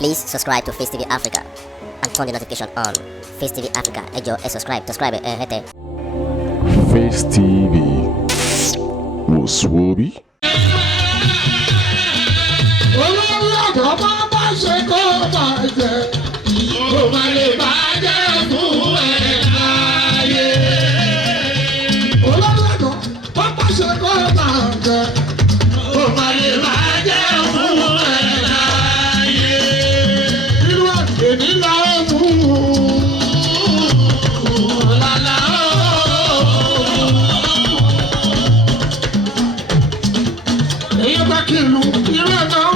Please subscribe to Face TV Africa and turn the notification on. Face TV Africa, ẹ jọ̀ọ́ subscribe, hete. Face TV was Swoby. Olórí ọ̀dọ́ máa bá ṣe kó bàjẹ́, kó má lè bàjẹ́ fún ẹ̀ láyé. Olórí ọ̀dọ́ máa bá ṣe kó bàjẹ́, kó má lè bàjẹ́ fún ẹ̀ láyé. Irú àgbẹ̀ nílá mú lálá èyí bá kìlú irú ẹ̀ náà.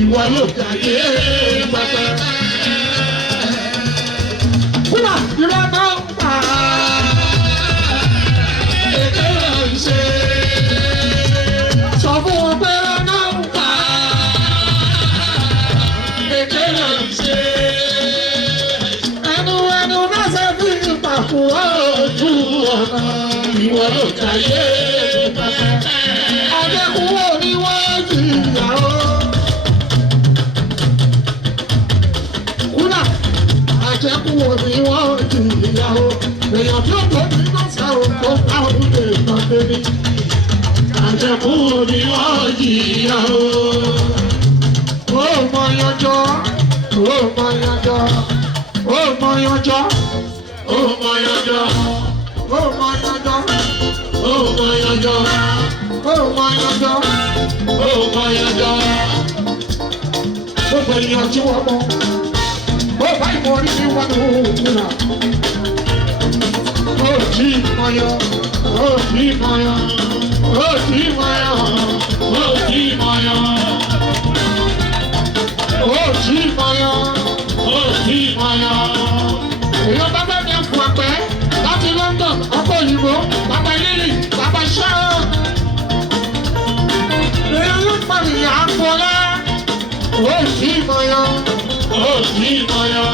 Ìwọ yóò jàyé pẹpẹ. Kúnà ìrọ̀ náà ń pa èké rẹ̀ ń ṣe. Sọ fún wọn pé ìrọ̀ náà ń pa èké rẹ̀ ń ṣe. Ẹnu náà ṣe fi ìpàkùrọ̀ ojú ọ̀nà. Ìwọ yóò jàyé pẹpẹ. Adékúnwó ni wọ́n jìyà ó. Àjẹkùnwó ni wọ́n jìyà ó. Èèyàn tí ó tóbi náà sẹ́wọ̀n tó káwọn ilé ìtàn débi. Àjẹkùnwó ni wọ́n jìyà ó. Ó mọ yanjọ́, ó mọ yanjọ́, ó mọ yanjọ́, ó mọ yanjọ́, ó mọ yanjọ́, ó mọ yanjọ́. Oh my God, oh my God. Gbogbo ènìyàn tí wọ́n mọ̀, ó bá ìmọ̀ orí ní wọn ní òkúra. Ó jí ìmọ̀yọ̀, ó jí ìmọ̀yọ̀, ó jí ìmọ̀yọ̀, ó jí ìmọ̀yọ̀. Ó jí ìmọ̀yọ̀, ó jí ìmọ̀yọ̀. Èèyàn bá bá mi fún apẹ́ láti London, ọkọ̀ òyìnbó, bàbá Lílì, bàbá Sharon. Àpọ̀lá, ó sì mọ̀yọ́, ó sì mọ̀yọ́.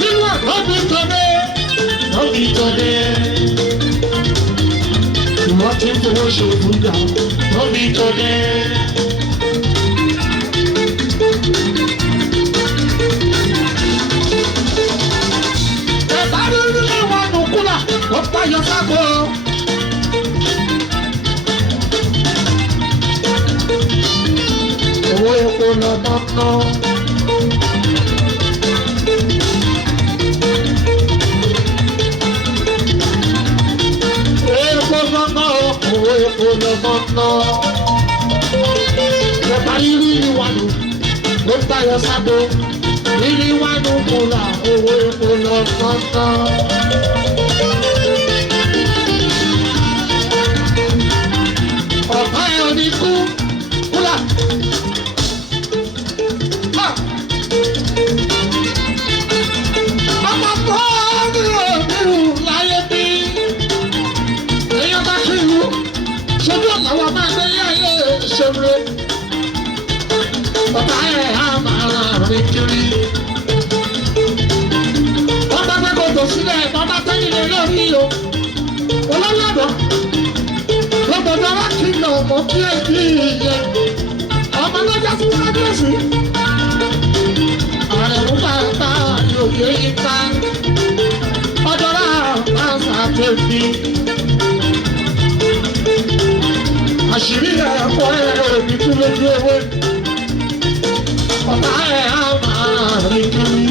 Lílẹ̀ lóbi tòde, lóbi tòde. Ìwọ́n ti ń fowó ṣe òkúta, lóbi tòde. Ẹ̀bá rí nílé wọn nùkúlà, ó tayọ sábò. Owó epo lọ dandan. Owó epo lọ mọ́nà. Ìjọba rírí ìwàlú ló tayọ sábò. Rírí ìwàlú kúlà owó epo lọ mọ́nà. Ọ̀pá ẹ̀ òní kú kúlà. Ọmọ tó ní òmìnirù láyé bí. Èèyàn bá kí ìlú. Ṣojú ọ̀làwọ̀ máa gbé ayé ṣeré. Bàbá ẹ̀ á máa rìn kiri. Wọ́n bá fẹ́ kó tò sílẹ̀, wọ́n bá tẹ́yìn lé lórí o. Olólùdọ̀ lọ́gbọ̀dọ̀ wá kí lọ mọ́ kí ẹ bí iye. Ọmọ lọ́jà fún kábíyèsí. Ààrẹ mú bàbá yòóyè yíká. Ọjọ́ náà máa ń ṣàtẹ̀bí. Àṣírí ẹ̀kọ́ ẹ̀rọ̀bí tún lójú ewé. Ọ̀tá ẹ̀ á máa rìn kiri.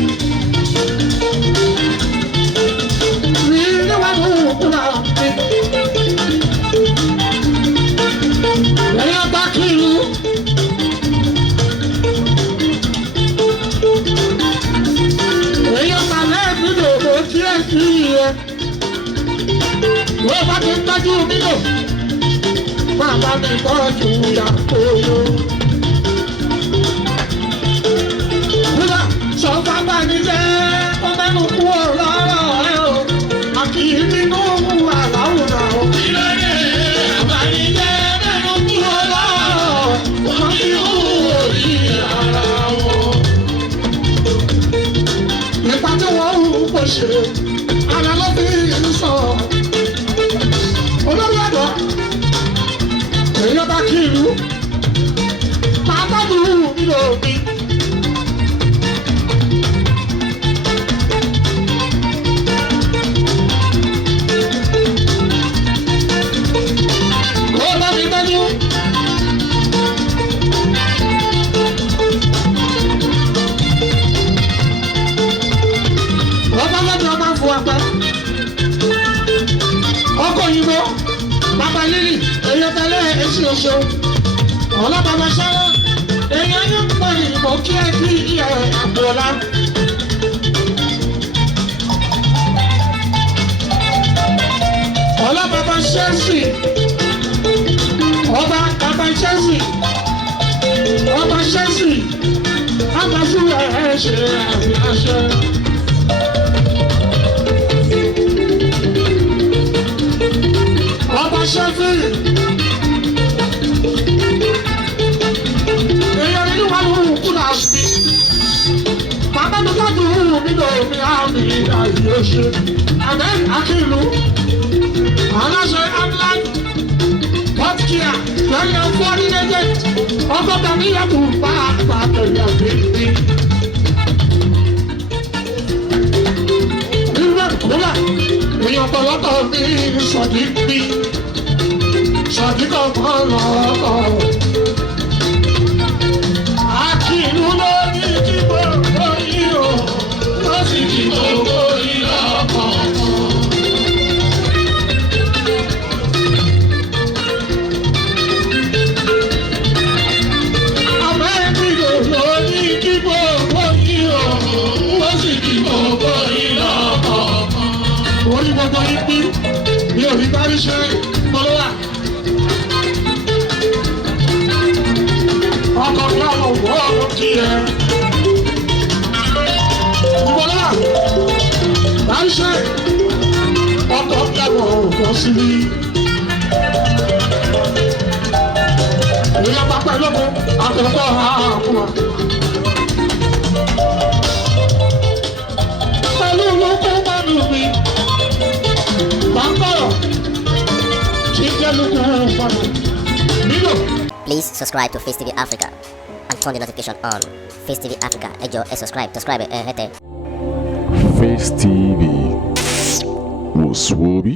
Rí níwájú òkúra mi. Lẹ́yìn ọba kìlú. Èyí ọba lẹ́ẹ̀dúdò bó tiẹ̀ kí ṣe. Wọ́n bá ti ń tọ́jú mi lò. Máa bá mi tọ́jú ìyàwó yó. Nígbà sọ bàbá mi jẹ́ kó mẹ́nu kú ọ̀rọ̀ ẹ̀ o. Àkì nínú àláwùrà o. Ìlọrin bàbá mi jẹ́ mẹ́nu kú ọ̀rọ̀ wọn kí ó rí ara wọn. Nípa tí wọ́n ń pèsè, ara ló fi ń sọ. Olórí ọ̀dọ́, èèyàn bá kí ìlú, máa tọ́jú nílò mi. Ó bá mi tọ́jú. Ọba lọ́dún ọba fún apẹ́. Ọkọ̀ òyìnbó, bàbá lílì, èyí tẹ́lẹ̀ èsì oṣù. Ọlọ́bàbà sọ́rọ́, èyí ayé ń pọ̀ ìbò kí ẹ kí ìyẹ̀ àpòlá. Ọlọ́bàbà ṣẹ́sì, ọba bàbá ṣẹ́sì, ọba ṣẹ́sì, àbáfún ẹ̀ ṣe àfihàṣẹ. Ọba ṣẹ́fì, èèyàn nínú wà lóhùn kúlà sí. Bàbá mi tọ́jú mi lò mí àmì àyè ṣe. Àbẹ́ Akílù, aláṣẹ Amlan, Pọ́tíkìá, lẹ́yìn fọ́rí lẹ́jẹ̀, ọgọ́ta níyàtọ̀ bá àpàtẹ̀lẹ̀ àgbègbè. Nígbà kúlà, èèyàn pọ̀lọ́tọ̀ mi sọ̀dí bí. Sọ̀dí kọ̀ọ̀kan lọ́kọ̀. Akílù ló ní kí gbogbo yìí o, ló sì kí gbogbo yìí lọ́kọ̀ọ̀kan. Amẹ́bíyò ló ní kí gbogbo yìí o, ló sì kí gbogbo yìí lọ́kọ̀ọ̀kan. Orí gbogbo yìí bí mi ò rí bárí ṣe mọ́lá. Ọkọ̀ láwọn wọ́ ọ̀rọ̀ kí ẹ. Ìbọ̀lá, bárí ṣe ọkọ̀ láwọn ọ̀rọ̀ sí ní. Ìyá pápá ìlọ́gbọ̀n, àkọ́kọ́ àkùnà. Pẹ̀lú olóko mẹ́nu mi, máa ń bọ̀rọ̀ tí jẹ́ lóko ọ̀fọ̀nà. Nílò. Please subscribe to Face TV Africa and turn the notification on. Face TV Africa, ẹ jọ̀ọ́ ẹ subscribe hete. Face TV was Swoby.